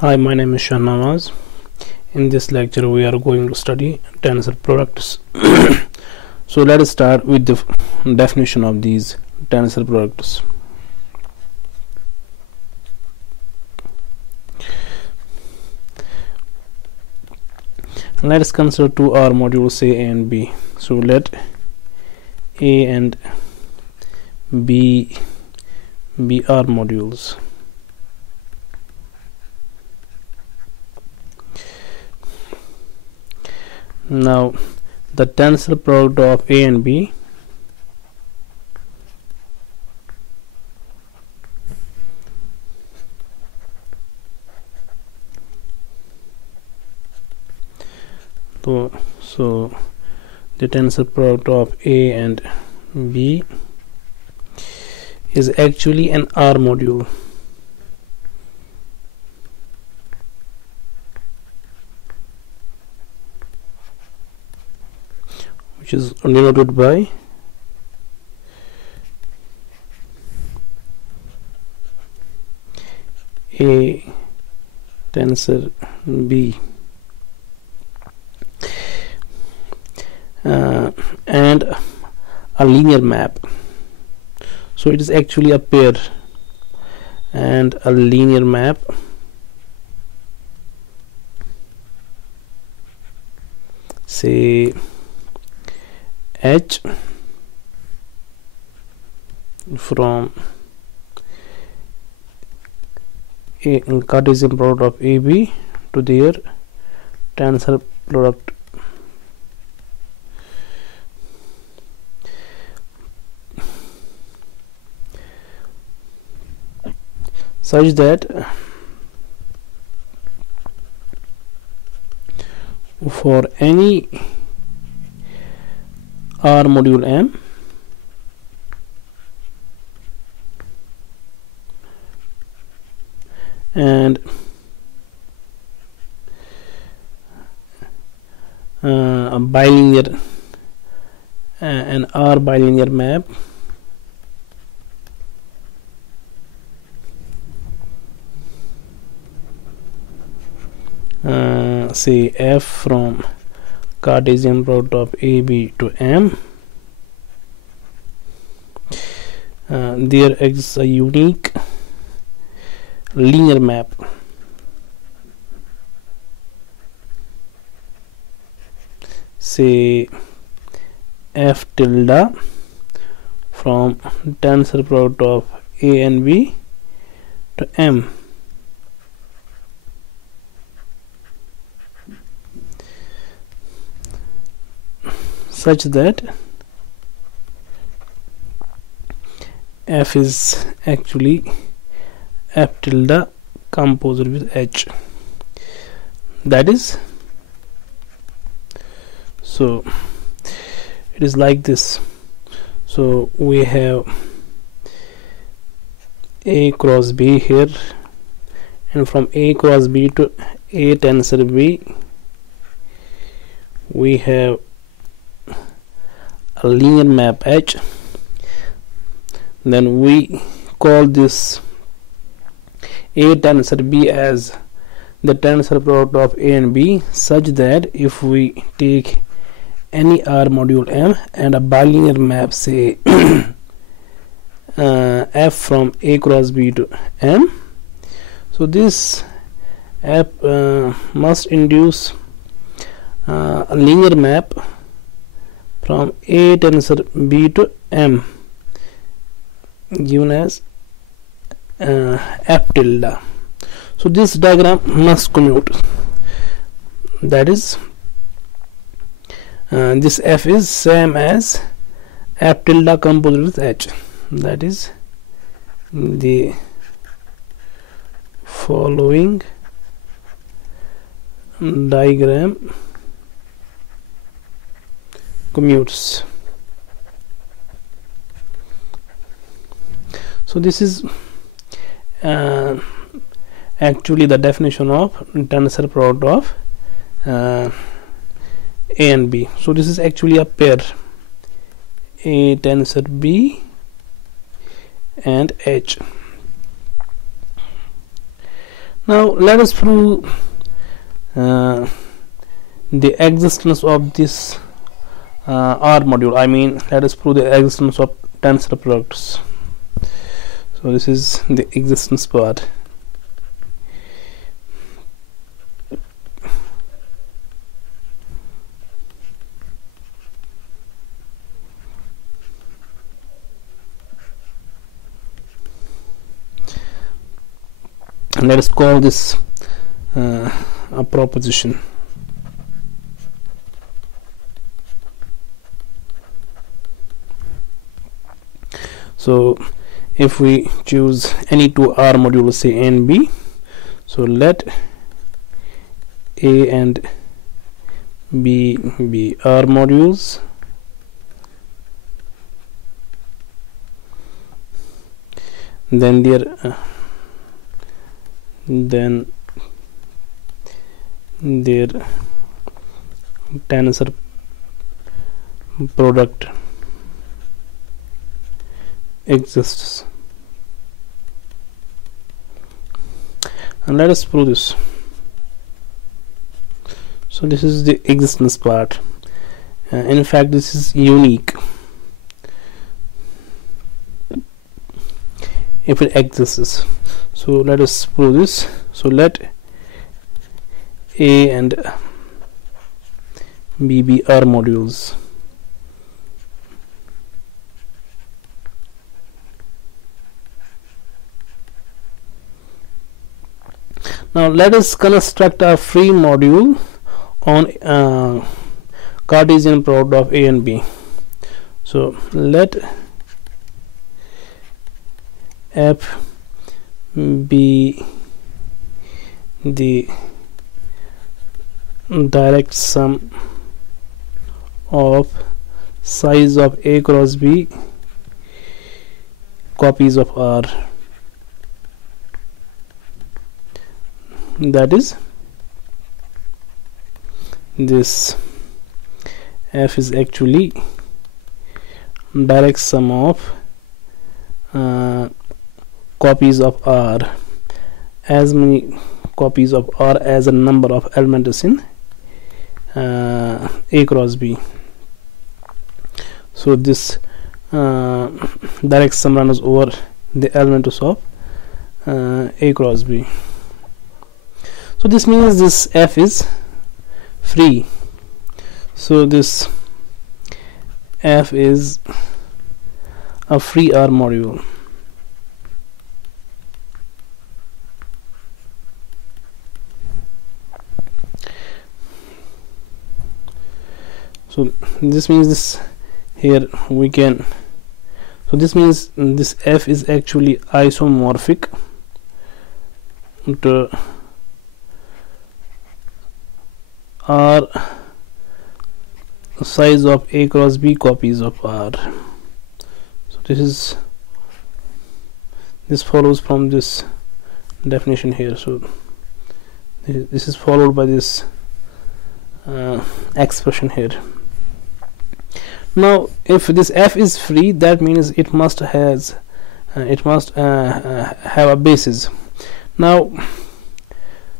Hi, my name is Shahnawaz. In this lecture we are going to study tensor products. So let us start with the definition of these tensor products. Let us consider two R modules A and B. So let A and B be R modules. Now the tensor product of A and B so the tensor product of A and B is actually an R module. Which is denoted by A tensor B and a linear map. So it is actually a pair and a linear map say H from a Cartesian product of AB to their tensor product such that for any R module M and a bilinear an R bilinear map say F from Cartesian product of AB to M. There exists a unique linear map say F tilde from tensor product of A and B to M. Such that F is actually F tilde composed with H. That is, so it is like this. So we have A cross B here, and from A cross B to A tensor B we have a linear map H. Then we call this A tensor B as the tensor product of A and B, such that if we take any R module M and a bilinear map say F from A cross B to M, so this F must induce a linear map from A tensor B to M given as F tilde. So this diagram must commute. That is, this F is same as F tilde composed with H. That is, the following diagram commutes. So this is actually the definition of tensor product of A and B. So this is actually a pair, A tensor B and H. Now let us prove the existence of this R module. I mean, let us prove the existence of tensor products. So this is the existence part. And let us call this a proposition. So if we choose any two R modules, say A and B, so let A and B be R modules, then their tensor product exists. And let us prove this. So this is the existence part. In fact, this is unique if it exists. So let us prove this. So let A and B be R modules. Now let us construct a free module on Cartesian product of A and B. So let F be the direct sum of size of A cross B copies of R. That is, this F is actually direct sum of copies of R, as many copies of R as a number of elements in A cross B. So this direct sum runs over the elements of A cross B. So this means this F is free. So this F is a free R module. So this means this here we can, so this means this F is actually isomorphic to R size of A cross B copies of R. So this follows from this definition here. So this is followed by this expression here. Now if this F is free, that means it must have a basis. Now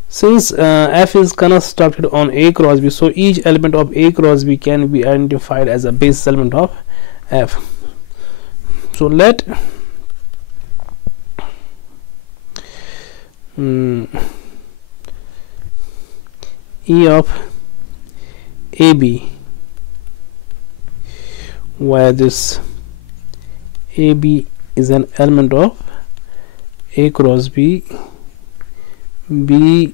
since F is constructed on A cross B, so each element of A cross B can be identified as a basis element of F. So let E of AB, where this AB is an element of A cross B, be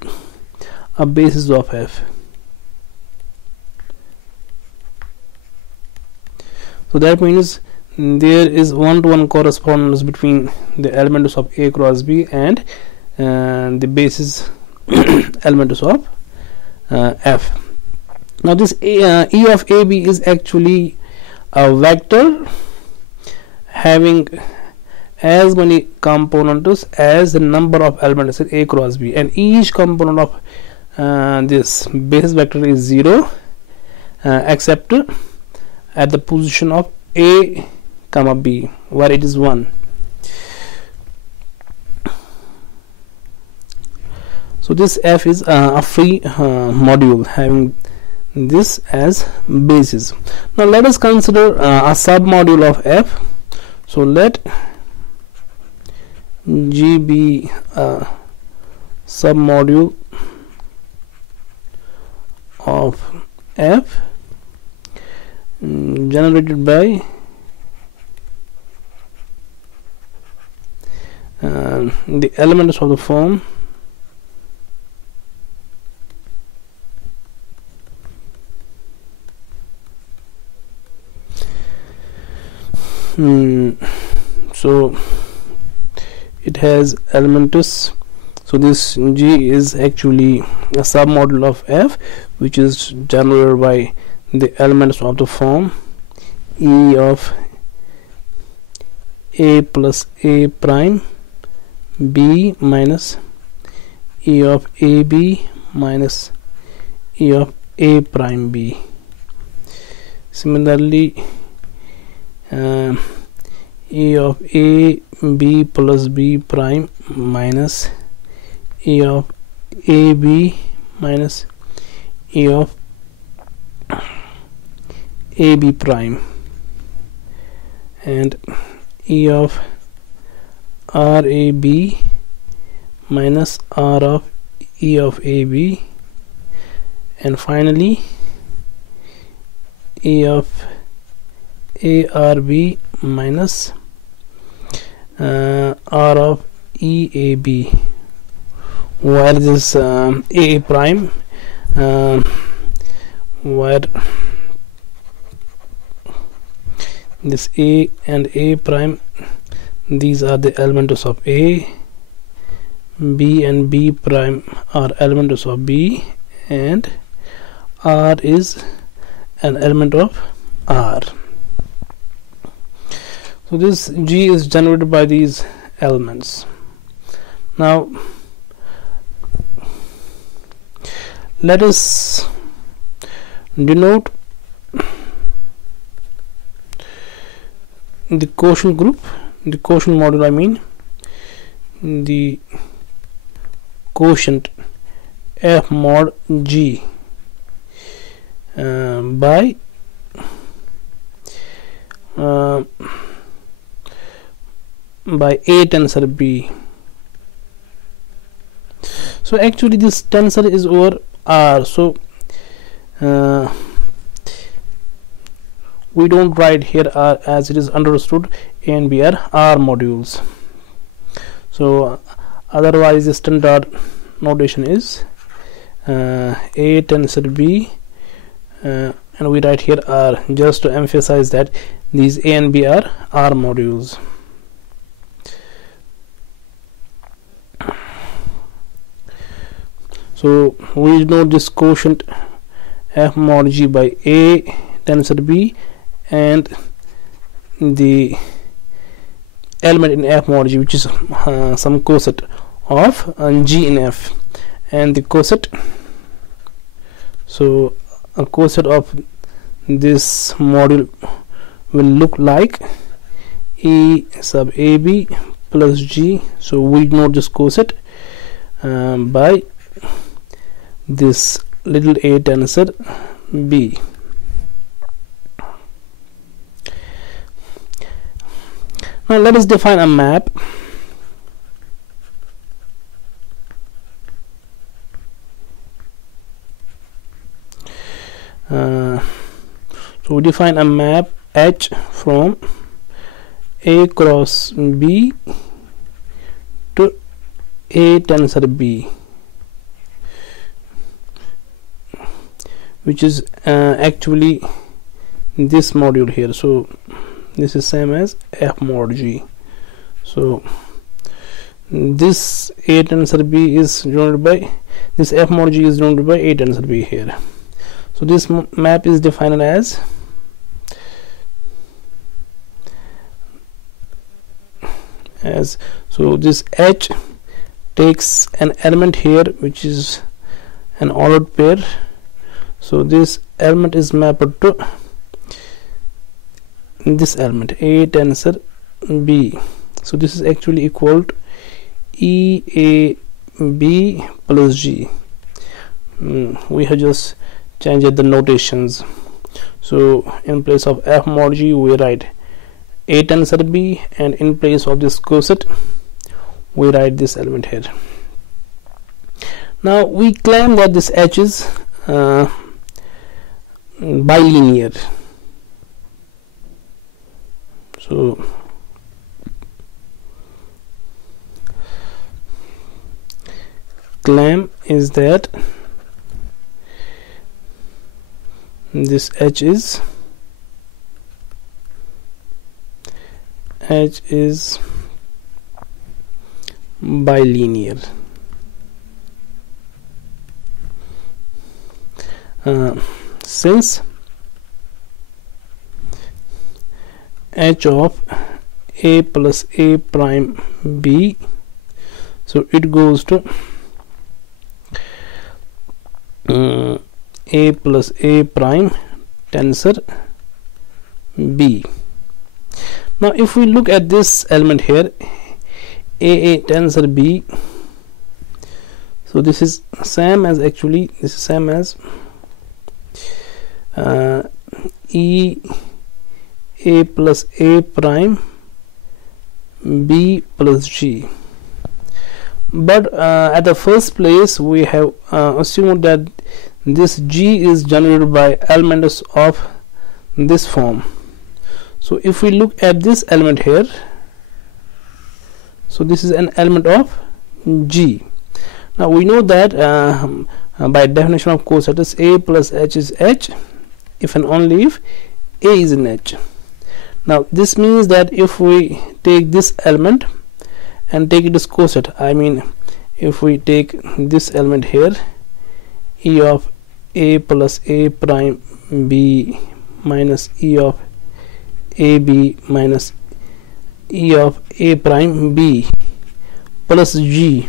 a basis of F. So that means there is one-to-one correspondence between the elements of A cross B and the basis elements of F. Now this E of AB is actually a vector having as many components as the number of elements in A cross B, and each component of this basis vector is 0 except at the position of A comma B, where it is 1. So this F is a free module having this as basis. Now let us consider a submodule of F. So let G be a submodule of F generated by the elements of the form so it has elements. So this G is actually a submodule of F, which is generated by the elements of the form E of A plus A prime B minus E of AB minus E of A prime B. Similarly, E of A B plus B prime minus E of AB minus E of AB prime, and E of RAB minus R of E of AB, and finally E of ARB minus R of EAB, where this A prime where this A and A prime, these are the elements of A, B and B prime are elements of B, and R is an element of R. So this G is generated by these elements. Now let us denote the quotient group, the quotient module, I mean the quotient F mod G by A tensor B. So actually this tensor is over R, so we don't write here R, as it is understood A and B are R modules. So otherwise the standard notation is A tensor B, and we write here R, just to emphasize that these A and B are R modules. So we denote this quotient F mod G by A tensor B and the element in F mod G, which is some coset of G in F, and the coset, so a coset of this module will look like E sub AB plus G. So we denote this coset by this little a tensor B. Now let us define a map. So we define a map H from A cross B to A tensor B, which is actually this module here. So this is same as F mod G. So this A tensor B is denoted by this F mod G is denoted by A tensor B here. So this map is defined as so this H takes an element here which is an ordered pair. So this element is mapped to this element A tensor B. So this is actually equal to E A B plus G. We have just changed the notations. So in place of F mod G we write A tensor B, and in place of this coset we write this element here. Now we claim that this H is bilinear. So claim is that this H is bilinear. Since H of A plus A prime B, so it goes to A plus A prime tensor B. Now if we look at this element here, A tensor B, so this is same as, actually this is same as E A plus A prime B plus G. But at the first place we have assumed that this G is generated by elements of this form. So if we look at this element here, so this is an element of G. Now we know that by definition of cosets, A plus H is H if and only if A is in H. Now this means that if we take this element and take it as coset, I mean if we take this element here, E of A plus A prime B minus E of A B minus E of A prime B plus G,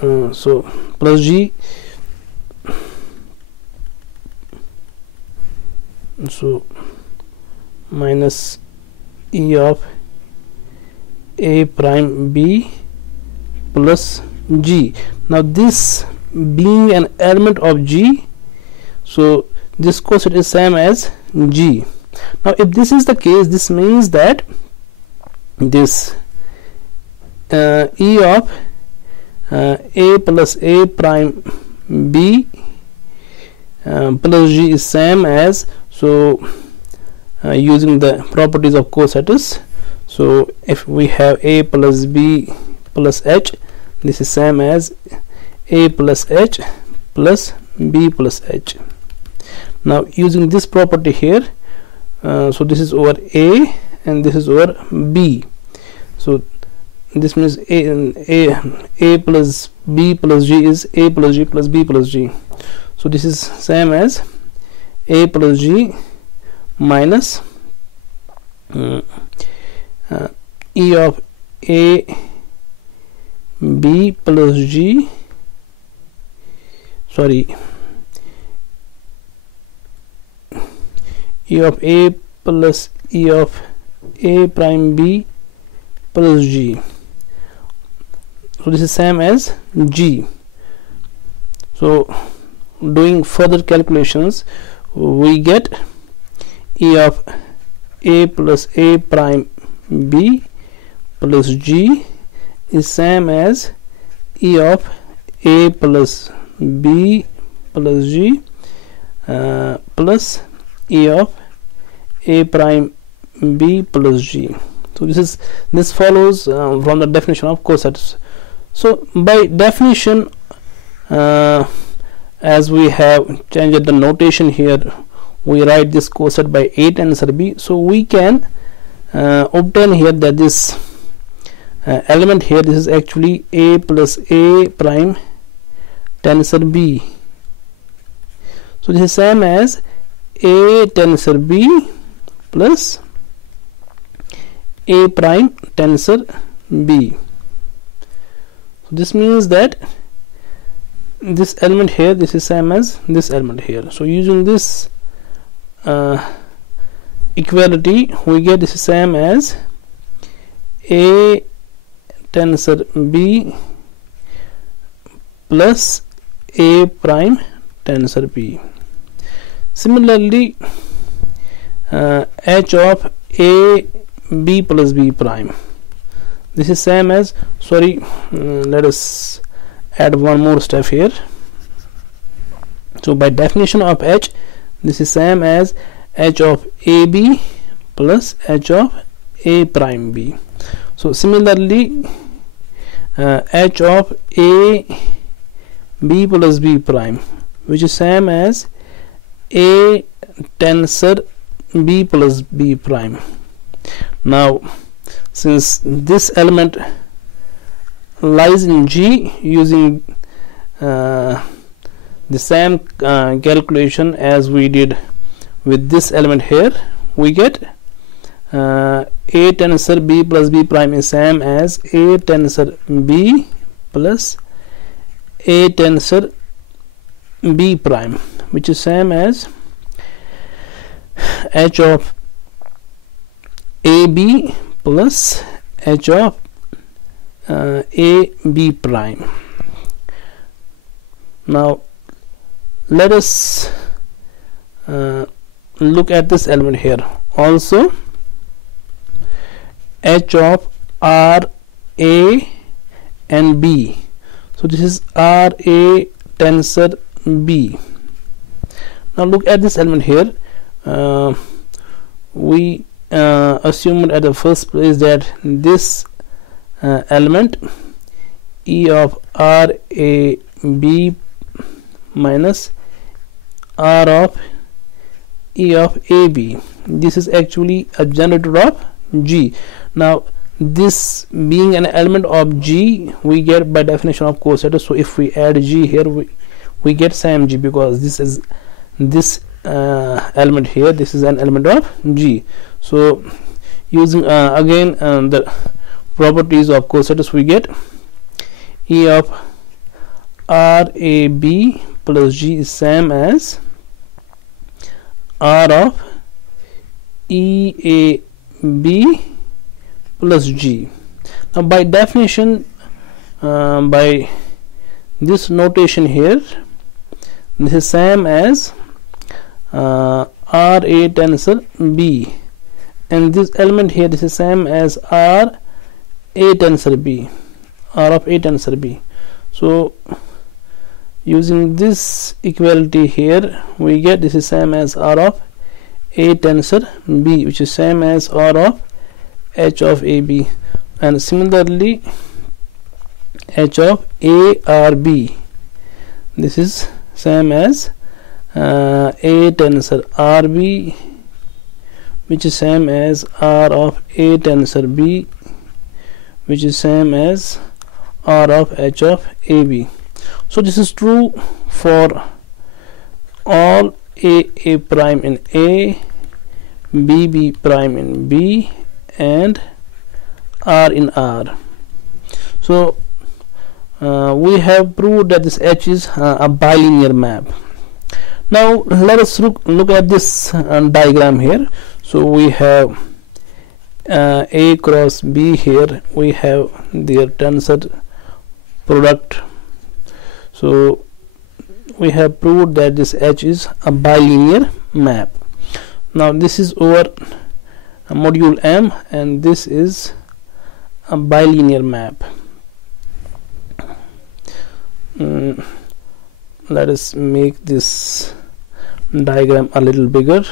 so plus G, so minus E of A prime B plus G. Now this being an element of G, so this coset is same as G. Now if this is the case, this means that this E of A plus A prime B plus G is same as, so using the properties of cosets, so if we have A plus B plus H, this is same as A plus H plus B plus H. Now using this property here, so this is over A and this is over B, so this means A plus B plus G is A plus G plus B plus G. So this is same as A plus G minus E of A B plus G, sorry, E of A plus E of A prime B plus G. So this is same as G. So doing further calculations, we get E of A plus A prime B plus G is same as E of A plus B plus G plus E of A prime B plus G. So this follows from the definition of cosets. So by definition, as we have changed the notation here, we write this coset by A tensor B, so we can obtain here that this element here, this is actually A plus A prime tensor B. So this is same as A tensor B plus A prime tensor B. So this means that this element here, this is same as this element here. So using this equality, we get this is same as A tensor B plus A prime tensor B. Similarly, H of A B plus B prime, this is same as, let us add one more step here. So by definition of H, this is same as H of AB plus H of A prime B. So similarly, H of A B plus B prime, which is same as A tensor B plus B prime. Now since this element lies in G, using the same calculation as we did with this element here, we get A tensor B plus B prime is same as A tensor B plus A tensor B prime, which is same as H of AB plus H of AB prime. Now let us look at this element here also. H of R A and B, so this is R A tensor B. Now look at this element here. We assumed at the first place that this element E of R A B minus R of E of A B, this is actually a generator of G. Now this being an element of G, we get by definition of Coset. So if we add G here, we get same G, because this is this element here, this is an element of G. So using again the properties of Coset, we get E of R A B plus G is same as R of E A B plus G. Now by definition, by this notation here, this is same as R A tensor B, and this element here, this is same as R A tensor B, R of A tensor B. So using this equality here, we get this is same as R of A tensor B, which is same as R of H of AB, and similarly H of A R B, this is same as A tensor RB, which is same as R of A tensor B, which is same as R of H of AB. So this is true for all A prime in A, B prime in B, and R in R. So we have proved that this H is a bilinear map. Now let us look at this diagram here. So we have A cross B here, we have their tensor product. So we have proved that this H is a bilinear map. Now this is over module M, and this is a bilinear map. Let us make this diagram a little bigger.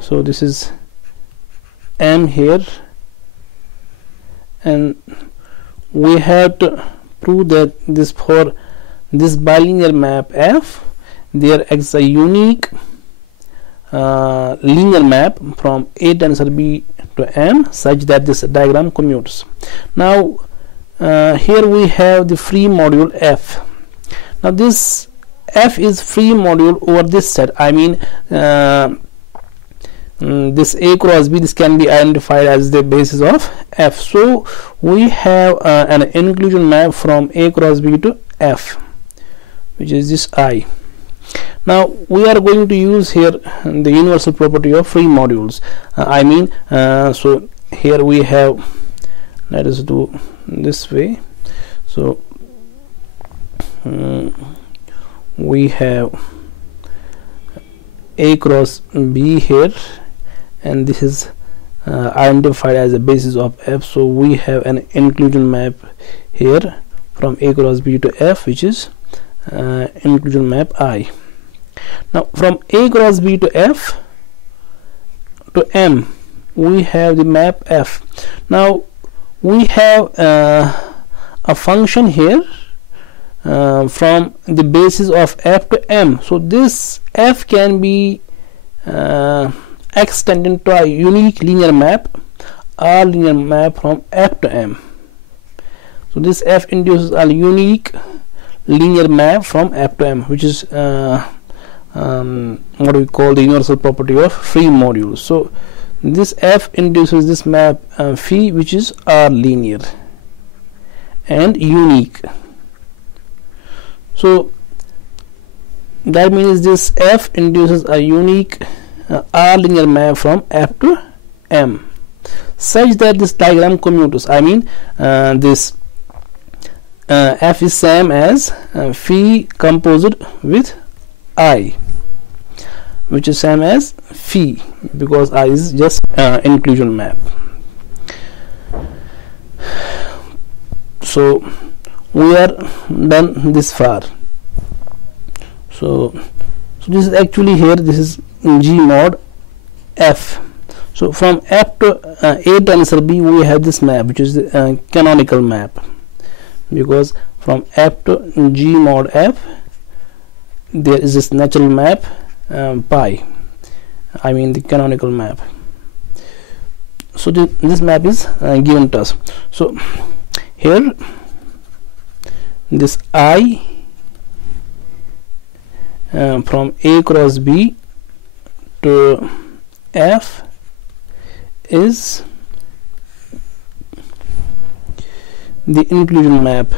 So this is M here, and we have to prove that this for this bilinear map F, there exists a unique linear map from A tensor B to M such that this diagram commutes. Now here we have the free module F. Now this F is free module over this set. I mean this A cross B, this can be identified as the basis of F. So we have an inclusion map from A cross B to F, which is this I. Now we are going to use here the universal property of free modules. So here we have, let us do this way. So we have A cross B here, and this is identified as a basis of F. So we have an inclusion map here from A cross B to F, which is inclusion map I. Now from A cross B to F to M, we have the map F. Now we have a function here from the basis of F to M. So this F can be extended to a unique linear map, R linear map from F to M. So this F induces a unique linear map from F to M, which is what we call the universal property of free modules. So this F induces this map phi, which is R linear and unique. So that means this F induces a unique R linear map from F to M, such that this diagram commutes. I mean this F is same as phi composite with I, which is same as phi, because I is just inclusion map. So we are done this far. So this is actually here, this is G mod F. So from F to A tensor B, we have this map, which is the canonical map, because from F to G mod F there is this natural map pi, I mean the canonical map. So this map is given to us. So here this I from A cross B to F is the inclusion map.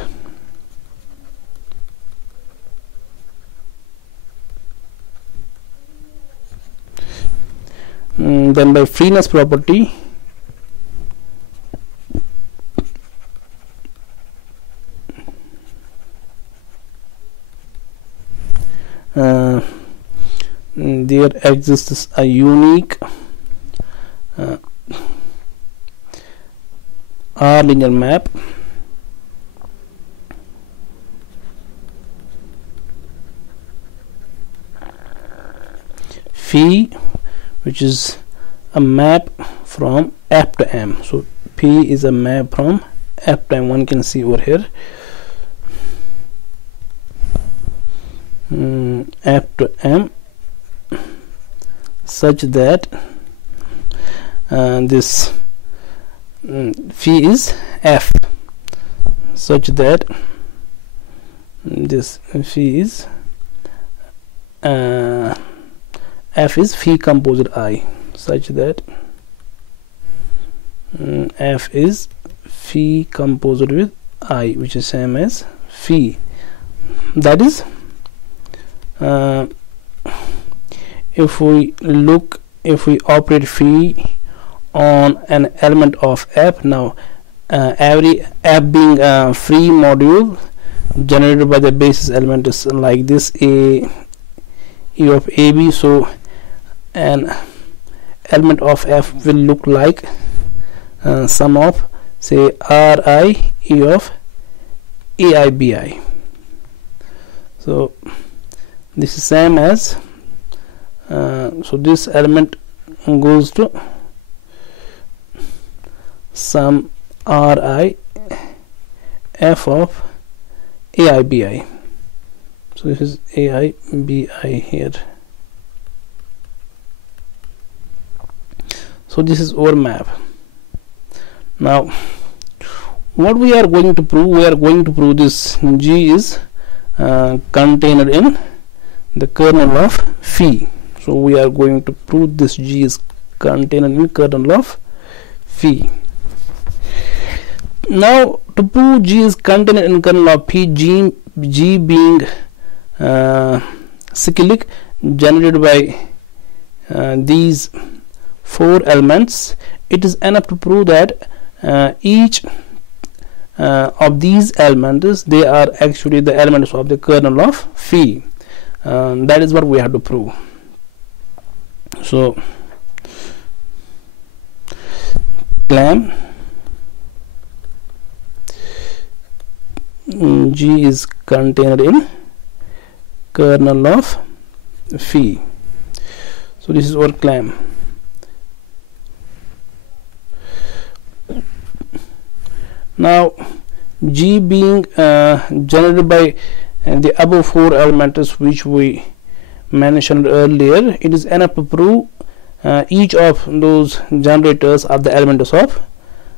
Then by freeness property, there exists a unique R linear map phi, which is a map from F to M. So P is a map from F to M. One can see over here F to M, such that this phi is F, such that this phi is F is phi composite I, such that F is phi composite with I, which is same as phi. That is, if we operate phi on an element of F, now every F being a free module generated by the basis element is like this, A E of AB. So an element of F will look like sum of, say, Ri E of Ai Bi. So this is same as so this element goes to sum Ri F of Ai Bi. So this is Ai Bi here. So this is our map. Now what we are going to prove, we are going to prove this G is contained in the kernel of phi. So we are going to prove this G is contained in kernel of phi. Now to prove G is contained in kernel of phi, G being cyclic, generated by these four elements, it is enough to prove that each of these elements, they are actually the elements of the kernel of phi. That is what we have to prove. So claim G is contained in kernel of phi. So this is our claim. Now G being generated by the above four elements which we mentioned earlier, it is enough to prove each of those generators are the elements of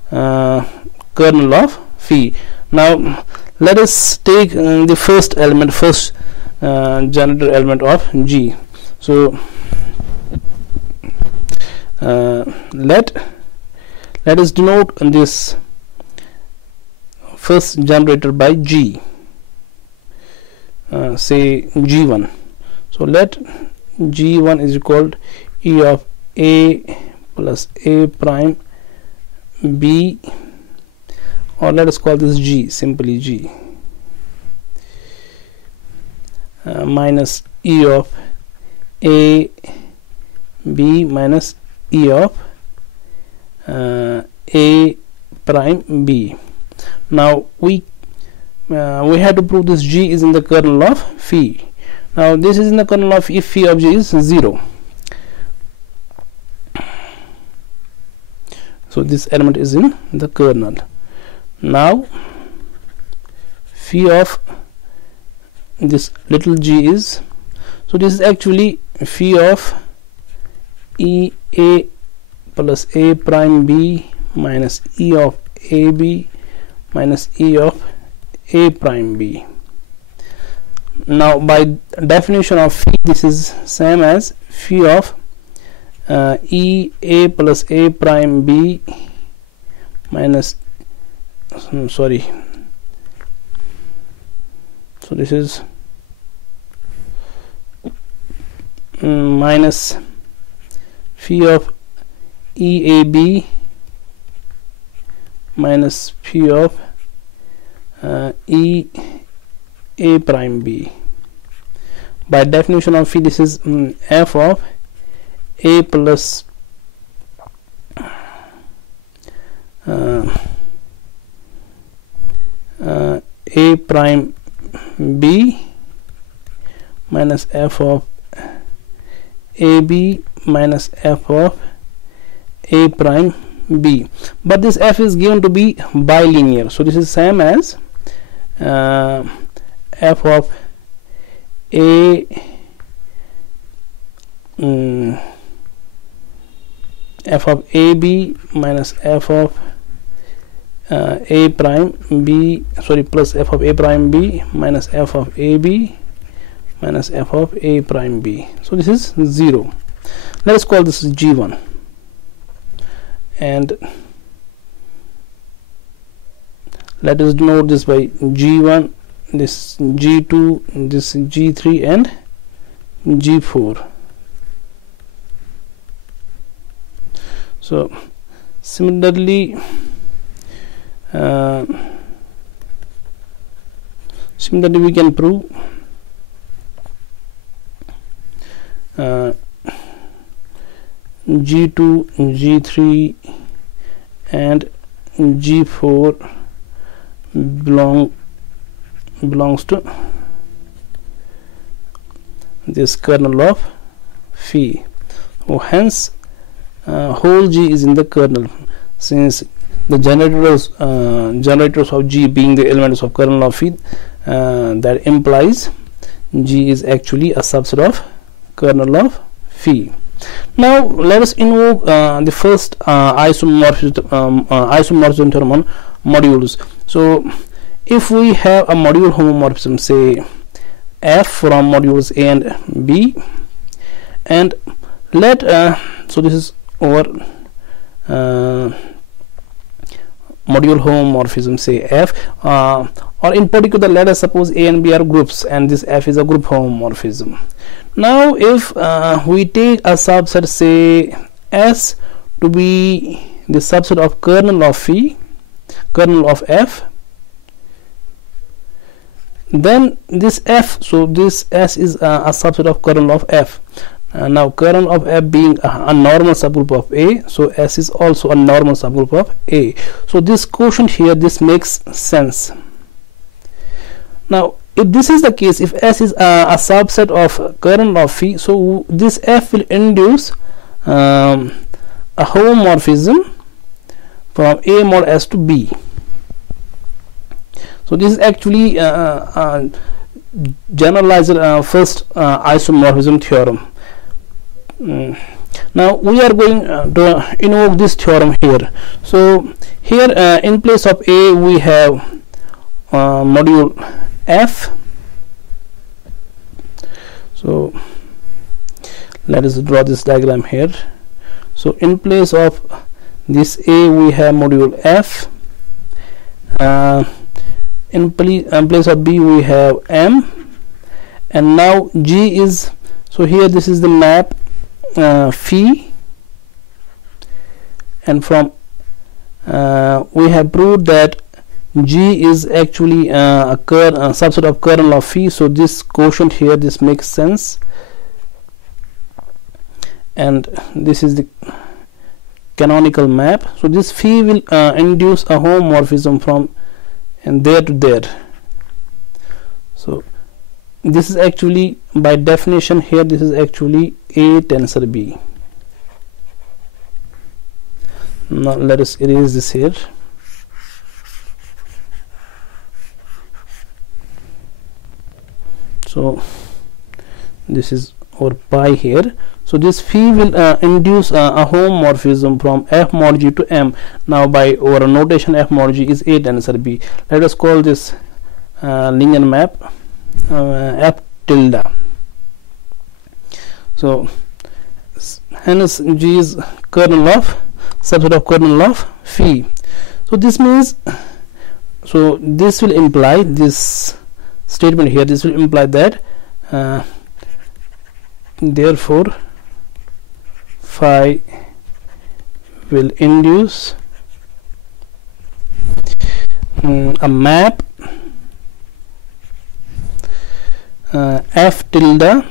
kernel of phi. Now let us take the first element, first generator element of G. So let us denote this first generator by G, say G1. So let G1 is equal to E of A plus A prime B, or let us call this G, simply G, minus E of A B minus E of A prime B. Now we have to prove this G is in the kernel of phi. Now this is in the kernel of if phi of G is 0. So this element is in the kernel. Now phi of this little g is, so this is actually phi of E A plus A prime B minus E of A B minus E of A prime B. Now by definition of phi, this is same as phi of E A plus A prime B minus so this is minus phi of EAB minus phi of E A prime B. By definition of phi, this is f of A plus A prime B minus f of AB minus f of A prime B. But this f is given to be bilinear, so this is same as f of A f of AB minus f of A prime B, plus f of A prime B minus f of AB minus f of A prime B. So this is 0. Let us call this G1, and let us denote this by G1, this G2, this G3 and G4. So similarly we can prove G2, G3 and G4 belongs to this kernel of phi. Hence whole G is in the kernel, since the generators of G being the elements of kernel of phi, that implies G is actually a subset of kernel of phi. Now let us invoke the first isomorphism theorem on modules. So if we have a module homomorphism, say F from modules A and B, and let so this is our module homomorphism, say F, or in particular let us suppose A and B are groups and this F is a group homomorphism. Now if we take a subset, say S, to be the subset of kernel of phi, kernel of F, then this f, so this S is a subset of kernel of F. Now kernel of F being a normal subgroup of A, so S is also a normal subgroup of A. So this quotient here, this makes sense. Now if this is the case, if S is a subset of kernel of Phi, so this F will induce a homomorphism from A mod S to B. So this is actually generalized first isomorphism theorem. Now we are going to invoke this theorem here. So here in place of A we have module F. So let us draw this diagram here. So in place of this A we have module F. In place of B we have M, and now G is, so here this is the map Phi, and from we have proved that G is actually a subset of kernel of Phi, so this quotient here, this makes sense, and this is the canonical map. So this Phi will induce a homomorphism from and there to there. So this is actually, by definition here, this is actually A tensor B. Now let us erase this here. So this is our pi here. So this Phi will induce a homomorphism from F mod G to M. Now by our notation, F mod G is A tensor B. Let us call this linear map F tilde. So hence G is kernel of, subset of kernel of Phi. So this means, so this will imply, this statement here, this will imply that therefore Phi will induce a map F tilde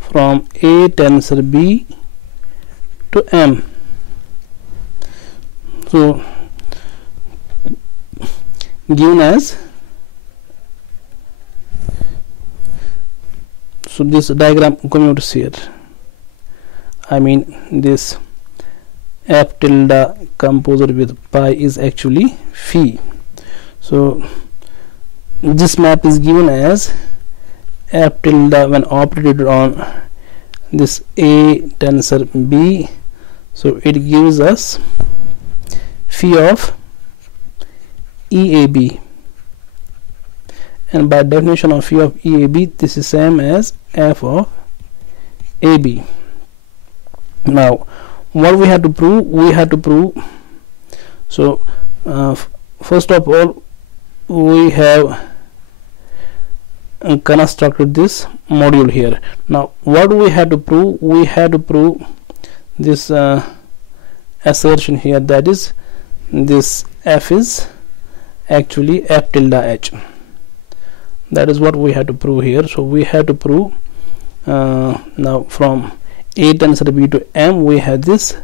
from A tensor B to M. So given as, so this diagram commutes here. I mean this F tilde composed with pi is actually Phi. So this map is given as F tilde when operated on this A tensor B. So it gives us Phi of EAB, and by definition of Phi of EAB, this is same as F of AB. Now what we have to prove, we have to prove, so first of all we have constructed this module here. Now what we have to prove, we have to prove this assertion here, that is this F is actually F tilde H. That is what we have to prove here. So we have to prove now from A tensor B to M we have this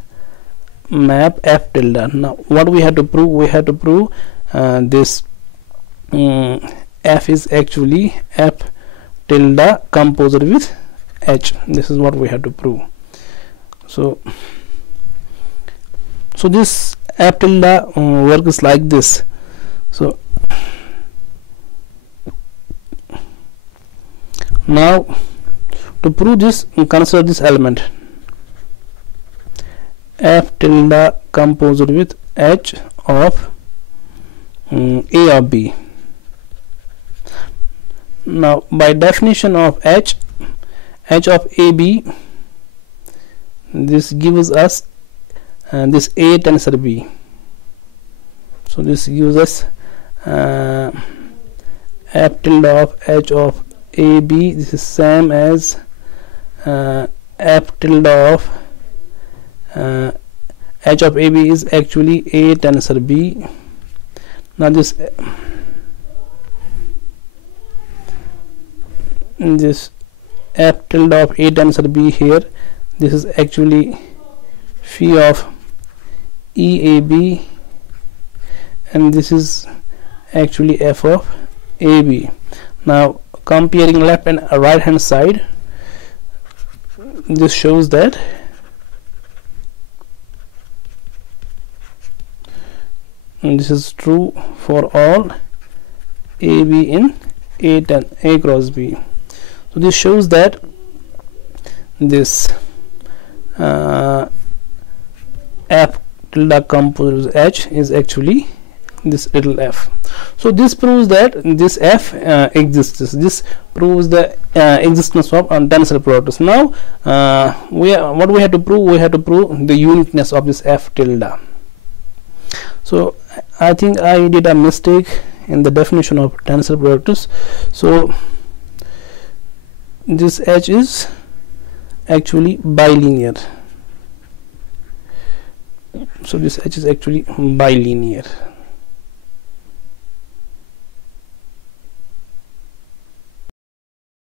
map F tilde. Now what we have to prove, we have to prove this F is actually F tilde composed with H. This is what we have to prove. So this F tilde works like this. So now to prove this, consider this element F tilde composed with H of A of B. Now by definition of H of AB, this gives us this A tensor B. So this gives us F tilde of H of AB. This is same as F tilde of H of AB is actually A tensor B. Now this this f tilde of A tensor B here, this is actually phi of EAB, and this is actually f of AB. Now comparing left and right hand side, this shows that this is true for all AB in A cross B. So this shows that this f tilde composite H is actually this little f. So this proves that this f exists. This proves the existence of tensor products. Now what we have to prove? We have to prove the uniqueness of this f tilde. So I think I did a mistake in the definition of tensor products. So this H is actually bilinear. So this H is actually bilinear.